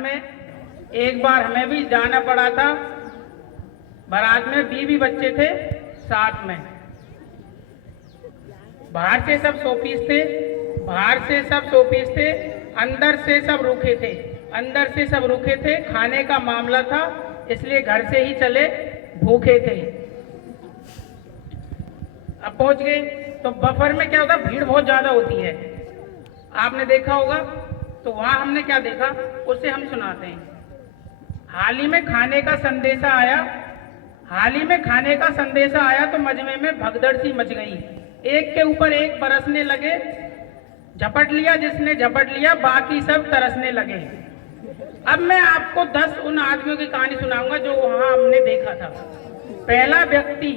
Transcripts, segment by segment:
में एक बार हमें भी जाना पड़ा था। बारात में बीवी बच्चे थे साथ में। बाहर से सब शोपीस थे, अंदर से सब रुके थे। खाने का मामला था, इसलिए घर से ही चले, भूखे थे। अब पहुंच गए तो बफर में क्या होता, भीड़ बहुत ज्यादा होती है, आपने देखा होगा। तो वहां हमने क्या देखा, उससे हम सुनाते हैं। हाल ही में खाने का संदेशा आया तो मजमे में भगदड़ सी मच गई। एक के ऊपर एक बरसने लगे, झपट लिया जिसने झपट लिया, बाकी सब तरसने लगे। अब मैं आपको 10 उन आदमियों की कहानी सुनाऊंगा जो वहां हमने देखा था। पहला व्यक्ति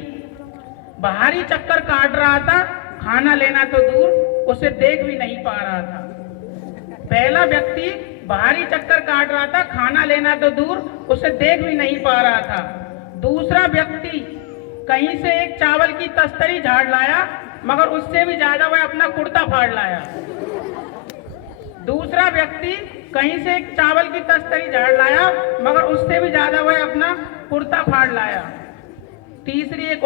बाहरी चक्कर काट रहा था, खाना लेना तो दूर, उसे देख भी नहीं पा रहा था। पहला व्यक्ति बाहरी चक्कर काट रहा था, खाना लेना तो दूर, उसे देख भी नहीं पा रहा था। दूसरा व्यक्ति कहीं से एक चावल की तस्तरी झाड़ लाया, मगर उससे भी ज्यादा वह अपना कुर्ता फाड़ लाया। दूसरा व्यक्ति कहीं से एक चावल की तस्तरी झाड़ लाया, मगर उससे भी ज्यादा वह अपना कुर्ता फाड़ लाया। तीसरी एक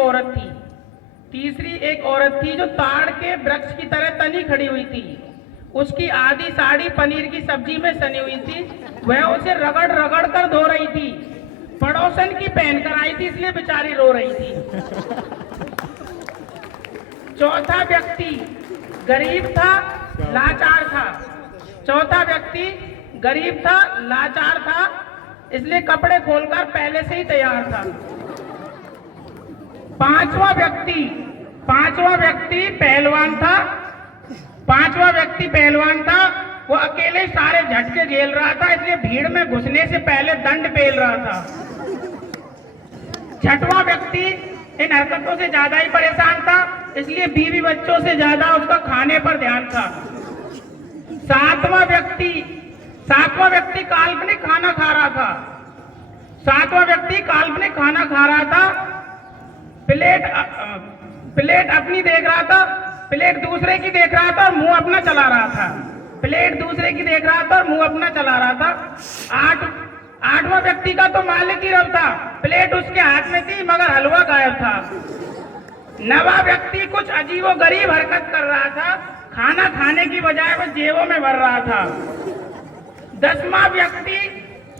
औरत थी जो ताड़ के वृक्ष की तरह तनी खड़ी हुई थी। उसकी आधी साड़ी पनीर की सब्जी में सनी हुई थी, वह उसे रगड़ रगड़ कर धो रही थी। पड़ोसन की पहनकर आई थी, इसलिए बेचारी रो रही थी। चौथा व्यक्ति गरीब था, लाचार था, इसलिए कपड़े खोलकर पहले से ही तैयार था। पांचवा व्यक्ति पहलवान था, वो अकेले सारे झटके झेल रहा था, इसलिए भीड़ में घुसने से पहले दंड पेल रहा था। छठवां व्यक्ति इन हरकतों से ज्यादा ही परेशान था, इसलिए बीवी बच्चों से ज्यादा उसका खाने पर ध्यान था। सातवां व्यक्ति काल्पनिक खाना खा रहा था। प्लेट अपनी देख रहा था, प्लेट दूसरे की देख रहा था और मुंह अपना चला रहा था। आठवां व्यक्ति का तो मालिक ही रब था, प्लेट उसके हाथ में थी मगर हलवा गायब था। नवा व्यक्ति कुछ अजीबोगरीब हरकत कर रहा था, खाना खाने की बजाय वह जेबों में भर रहा था। 10वां व्यक्ति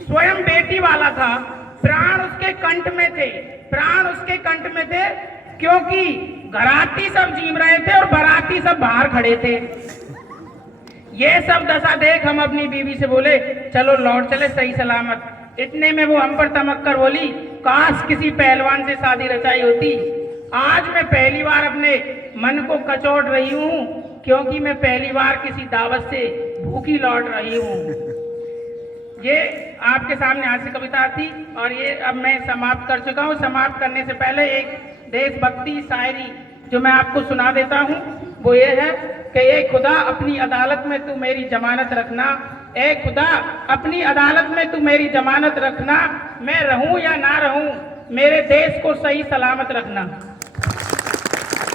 स्वयं बेटी वाला था, प्राण उसके कंठ में थे, क्योंकि घराती सब जीम रहे थे और बराती सब बाहर खड़े थे। ये सब दशा देख हम अपनी बीवी से बोले, चलो लौट चले सही सलामत। इतने में वो हम पर तमक कर बोली, काश किसी पहलवान से शादी रचाई होती। आज मैं पहली बार अपने मन को कचोट रही हूँ, क्योंकि मैं पहली बार किसी दावत से भूखी लौट रही हूँ। ये आपके सामने आज से कविता थी और ये अब मैं समाप्त कर चुका हूँ। समाप्त करने से पहले एक देशभक्ति शायरी जो मैं आपको सुना देता हूँ, वो ये है कि ए खुदा अपनी अदालत में तू मेरी जमानत रखना, ए खुदा अपनी अदालत में तू मेरी जमानत रखना, मैं रहूं या ना रहूं मेरे देश को सही सलामत रखना।